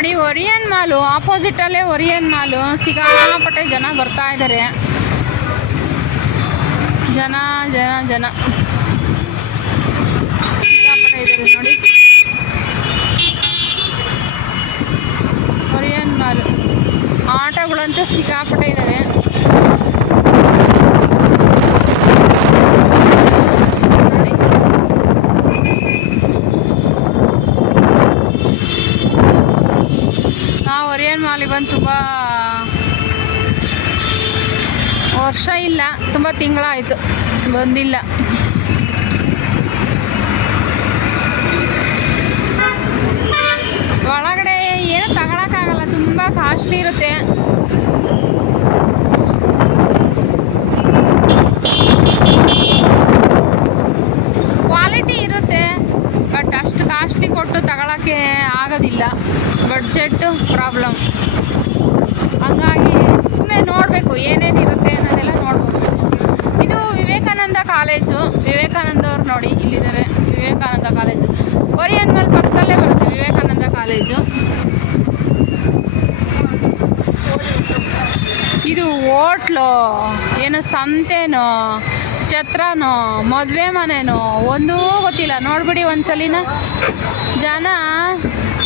ನೋಡಿ ಒರಿಯನ್ ಮಾಲು ಆಪೋಸಿಟಲ್ಲೇ ಒರಿಯನ್ ಮಾಲು. ಸಿಕ್ಕಾಪಟ್ಟೆ ಜನ ಬರ್ತಾ ಇದ್ದಾರೆ. ಜನ ಜನ ಜನ ಸಿಕ್ಕಾಪಟ್ಟೆ ಇದ್ದಾರೆ ನೋಡಿ. ಒರಿಯನ್ ಮಾಲು ಆಟೋಗಳಂತೂ ಸಿಕ್ಕಾಪಟ್ಟೆ ಇದ್ದಾವೆ. ನಾವು ಒರಿಯನ್ ಮಾಲಿಗೆ ಬಂದು ತುಂಬ ವರ್ಷ ಇಲ್ಲ, ತುಂಬ ತಿಂಗಳಾಯಿತು ಬಂದಿಲ್ಲ. ಒಳಗಡೆ ಏನು ತಗೊಳಕ್ಕಾಗಲ್ಲ, ತುಂಬ ಕಾಸ್ಟ್ಲಿ ಇರುತ್ತೆ. ಕ್ವಾಲಿಟಿ ಇರುತ್ತೆ, ಬಟ್ ಅಷ್ಟು ಕಾಸ್ಟ್ಲಿ ಕೊಟ್ಟು ತಗೊಳಕ್ಕೆ ಆಗೋದಿಲ್ಲ. Budget problem. ಹಂಗಾಗಿ ಸುಮ್ಮನೆ ನೋಡಬೇಕು ಏನೇನಿರುತ್ತೆ ಅನ್ನೋದೆಲ್ಲ ನೋಡ್ಬೇಕು. ಇದು ವಿವೇಕಾನಂದ ಕಾಲೇಜು. ವಿವೇಕಾನಂದ ಅವ್ರು ನೋಡಿ ಇಲ್ಲಿದ್ದಾರೆ. ವಿವೇಕಾನಂದ ಕಾಲೇಜು ಒರಿಯನ್ ಮಾಲ್ ಪಕ್ಕದಲ್ಲೇ ಬರುತ್ತೆ ವಿವೇಕಾನಂದ ಕಾಲೇಜು. ಇದು ಹೋಟ್ಲು ಏನು ಸಂತೆನೋ ಛತ್ರನೋ ಮದುವೆ ಮನೆನೋ ಒಂದೂ ಗೊತ್ತಿಲ್ಲ. ನೋಡ್ಬಿಡಿ ಒಂದ್ಸಲಿನ. ಜನ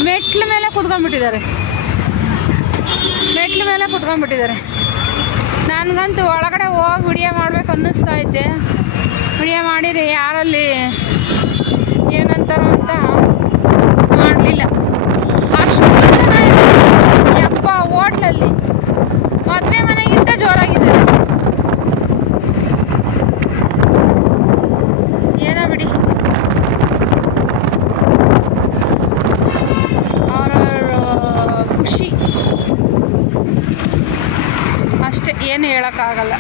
ಮೆಟ್ಲ ಮೇಲೆ ಕೂತ್ಕೊಂಡ್ಬಿಟ್ಟಿದ್ದಾರೆ. ನನಗಂತೂ ಒಳಗಡೆ ಹೋಗಿ ವಿಡಿಯೋ ಮಾಡ್ಬೇಕು ಅನ್ನಿಸ್ತಾ ಇದ್ದೆ. ವಿಡಿಯೋ ಮಾಡಿದರೆ ಯಾರಲ್ಲಿ ಏನಂತಾರೋ ಅಂತ ಮಾಡಲಿಲ್ಲ. ಅಷ್ಟು ಜನ ಇದ್ದಾರೆ ಯಪ್ಪ. ಹೋಟ್ಲಲ್ಲಿ ಮದುವೆ ಮನೆಗಿಂತ ಜೋರಾಗಿದ್ದಾರೆ. ಏನೋ ಬಿಡಿ, ಅವರವ್ರ ಖುಷಿ ಅಷ್ಟೇ, ಏನು ಹೇಳೋಕ್ಕಾಗಲ್ಲ.